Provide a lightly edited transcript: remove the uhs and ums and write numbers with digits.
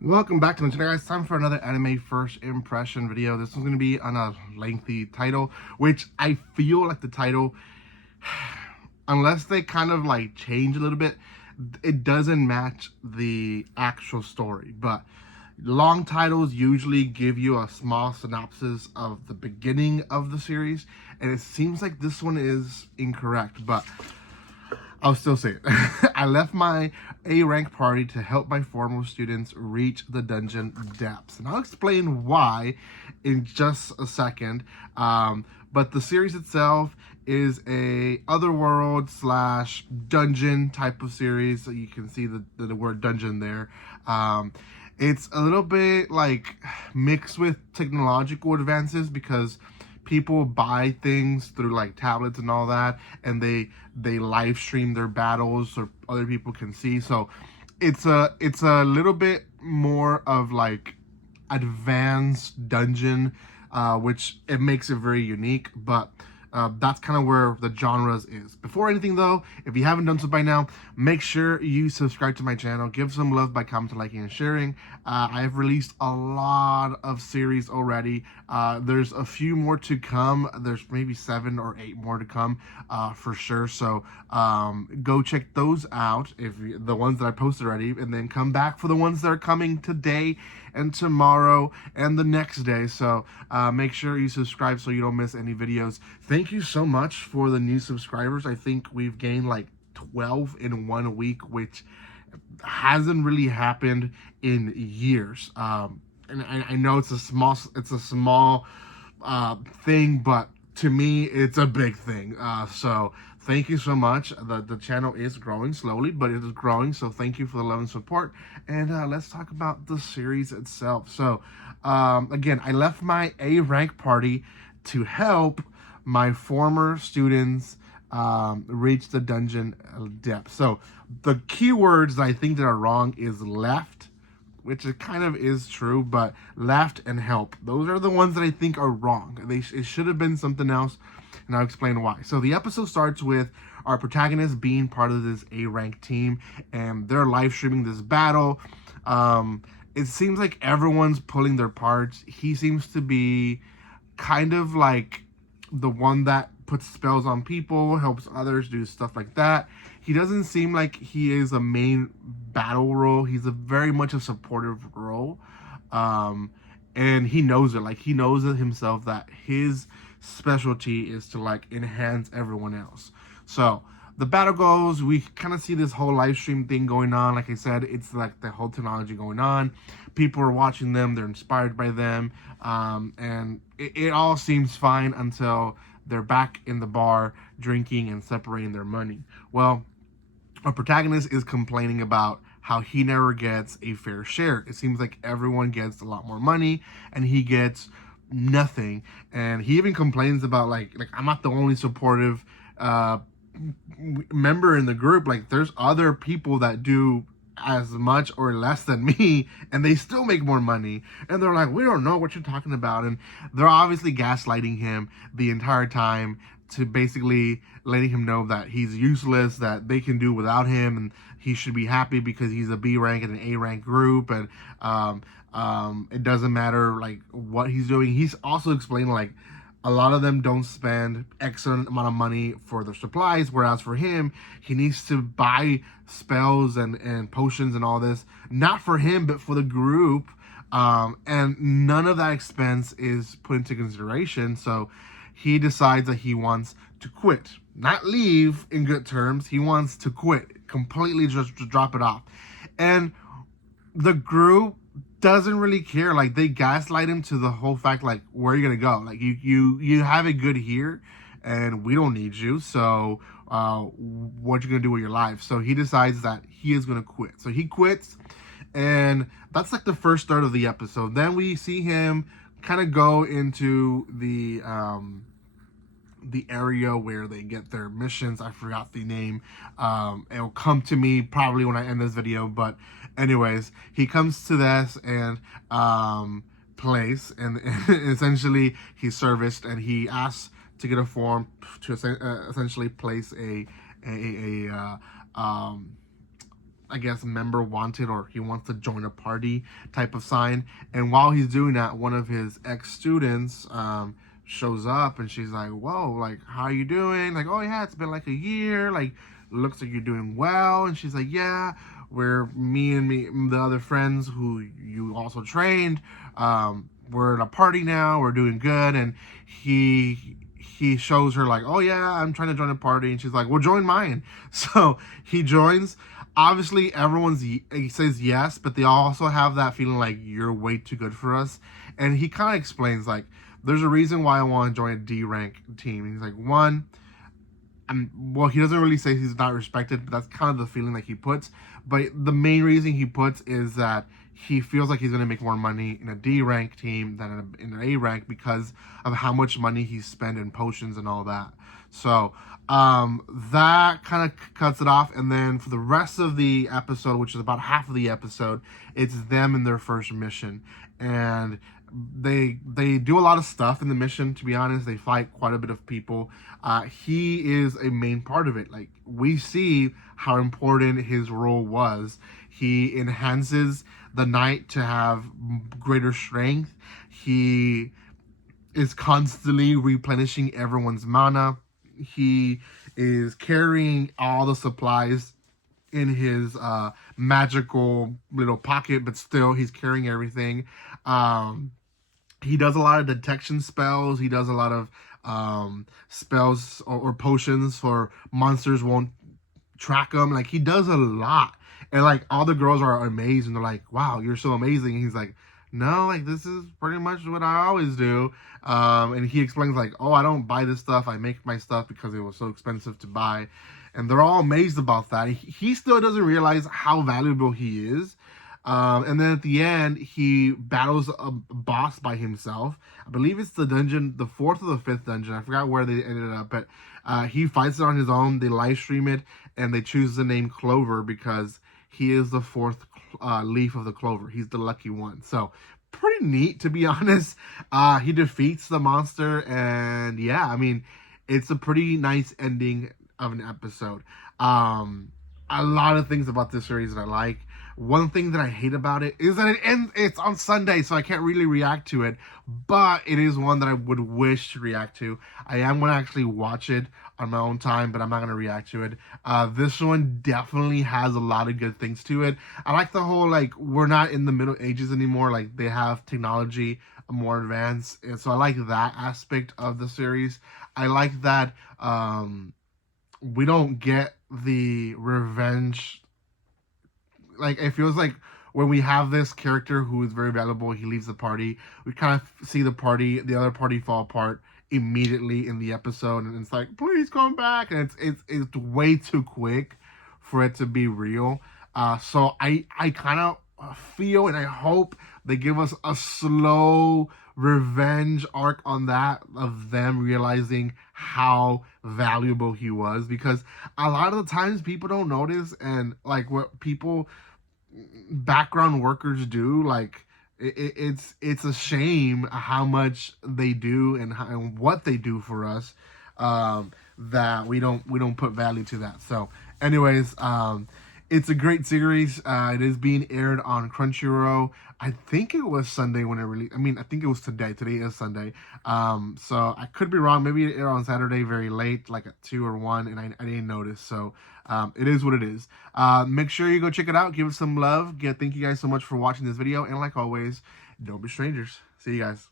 Welcome back to my channel, guys. Time for another anime first impression video. This one's going to be on a lengthy title, which I feel like the title, unless they kind of like change a little bit, it doesn't match the actual story. But long titles usually give you a small synopsis of the beginning of the series, and it seems like this one is incorrect, but I'll still say it. I left my A-rank party to help my former students reach the dungeon depths. And I'll explain why in just a second. But the series itself is a otherworld slash dungeon type of series. So you can see the word dungeon there. It's a little bit like mixed with technological advances because people buy things through like tablets and all that, and they live stream their battles so other people can see. So it's a little bit more of like advanced dungeon, which it makes it very unique. But that's kind of where the genres is. Before anything though, if you haven't done so by now, make sure you subscribe to my channel. Give some love by commenting, liking, and sharing. I have released a lot of series already. There's a few more to come. There's maybe 7 or 8 more to come for sure. So go check those out, the ones that I posted already, and then come back for the ones that are coming today and tomorrow and the next day. So make sure you subscribe so you don't miss any videos. Thank you so much for the new subscribers. I think we've gained like 12 in 1 week, which hasn't really happened in years. And I know it's a small thing, but to me it's a big thing. So thank you so much. The channel is growing slowly, but it is growing. So thank you for the love and support. And let's talk about the series itself. So again, I left my A-rank party to help my former students reach the dungeon depth. So the keywords that I think that are wrong is left, which it kind of is true, but left and help. Those are the ones that I think are wrong. It should have been something else, and I'll explain why. So the episode starts with our protagonist being part of this A-rank team, and they're live streaming this battle. It seems like everyone's pulling their parts. He seems to be kind of like the one that puts spells on people, helps others, do stuff like that. He doesn't seem like he is a main battle role. He's a very much a supportive role. And he knows it. Like, he knows it himself that his specialty is to like enhance everyone else. So the battle goes, we kind of see this whole live stream thing going on. Like I said, it's like the whole technology going on. People are watching them, they're inspired by them, and it all seems fine until they're back in the bar drinking and separating their money. Well, our protagonist is complaining about how he never gets a fair share. It seems like everyone gets a lot more money and he gets nothing. And he even complains about like I'm not the only supportive member in the group. Like, there's other people that do as much or less than me and they still make more money, and they're like, we don't know what you're talking about. And they're obviously gaslighting him the entire time to basically letting him know that he's useless, that they can do without him, and he should be happy because he's a B rank in an A rank group, and it doesn't matter like what he's doing. He's also explaining like a lot of them don't spend X amount of money for their supplies, whereas for him, he needs to buy spells and potions and all this, not for him, but for the group. And none of that expense is put into consideration. So he decides that he wants to quit. Not leave in good terms. He wants to quit. Completely just to drop it off. And the group doesn't really care. Like, they gaslight him to the whole fact, like, where are you gonna go? Like, you have it good here and we don't need you, so what you gonna do with your life? So he decides that he is gonna quit. So he quits, and that's like the first start of the episode. Then we see him kind of go into the area where they get their missions. I forgot the name. It'll come to me probably when I end this video, but anyways, he comes to this and place, and essentially he's serviced, and he asks to get a form to essentially place a I guess, member wanted, or he wants to join a party type of sign. And while he's doing that, one of his ex-students shows up, and she's like, whoa, like, how are you doing? Like, oh yeah, it's been like a year, like, looks like you're doing well. And she's like, yeah, me and the other friends who you also trained, we're at a party now, we're doing good. And he shows her like, oh yeah, I'm trying to join a party. And she's like, well, join mine. So he joins. Obviously he says yes, but they also have that feeling like, you're way too good for us. And he kind of explains like, there's a reason why I want to join a D rank team. And he's like, one, well, he doesn't really say he's not respected, but that's kind of the feeling that he puts. But the main reason he puts is that he feels like he's going to make more money in a D rank team than in an A rank, because of how much money he's spent in potions and all that. So that kind of cuts it off. And then for the rest of the episode, which is about half of the episode, it's them in their first mission. And they do a lot of stuff in the mission, to be honest. They fight quite a bit of people. He is a main part of it. Like, we see how important his role was. He enhances the knight to have greater strength. He is constantly replenishing everyone's mana. He is carrying all the supplies in his magical little pocket, but still he's carrying everything. He does a lot of detection spells. He does a lot of spells or potions for monsters won't track him. Like, he does a lot. And like, all the girls are amazed, and they're like, wow, you're so amazing. And he's like, no, like, this is pretty much what I always do. And he explains like, oh, I don't buy this stuff. I make my stuff because it was so expensive to buy. And they're all amazed about that. He still doesn't realize how valuable he is. And then at the end, he battles a boss by himself. I believe it's the dungeon, the 4th or the 5th dungeon. I forgot where they ended up, but he fights it on his own. They live stream it, and they choose the name Clover because he is the 4th leaf of the clover. He's the lucky one. So pretty neat, to be honest. He defeats the monster, and yeah, I mean, it's a pretty nice ending of an episode. A lot of things about this series that I like. One thing that I hate about it is that it's on Sunday, so I can't really react to it, but it is one that I would wish to react to. I am going to actually watch it on my own time, but I'm not going to react to it. This one definitely has a lot of good things to it. I like the whole, like, we're not in the Middle Ages anymore. Like, they have technology more advanced, and so I like that aspect of the series. I like that we don't get the revenge. Like, it feels like when we have this character who is very valuable, he leaves the party, we kind of see the other party fall apart immediately in the episode, and it's like, please come back, and it's way too quick for it to be real. So I kind of feel, and I hope they give us a slow revenge arc on that, of them realizing how valuable he was, because a lot of the times people don't notice, and like, what background workers do, like, it's a shame how much they do and what they do for us, that we don't put value to that. So anyways, it's a great series. It is being aired on Crunchyroll. I think it was Sunday when it released. I mean, I think it was today. Today is Sunday. So I could be wrong. Maybe it aired on Saturday very late, like at 2 or 1, and I didn't notice. So it is what it is. Make sure you go check it out. Give it some love. Thank you guys so much for watching this video. And like always, don't be strangers. See you guys.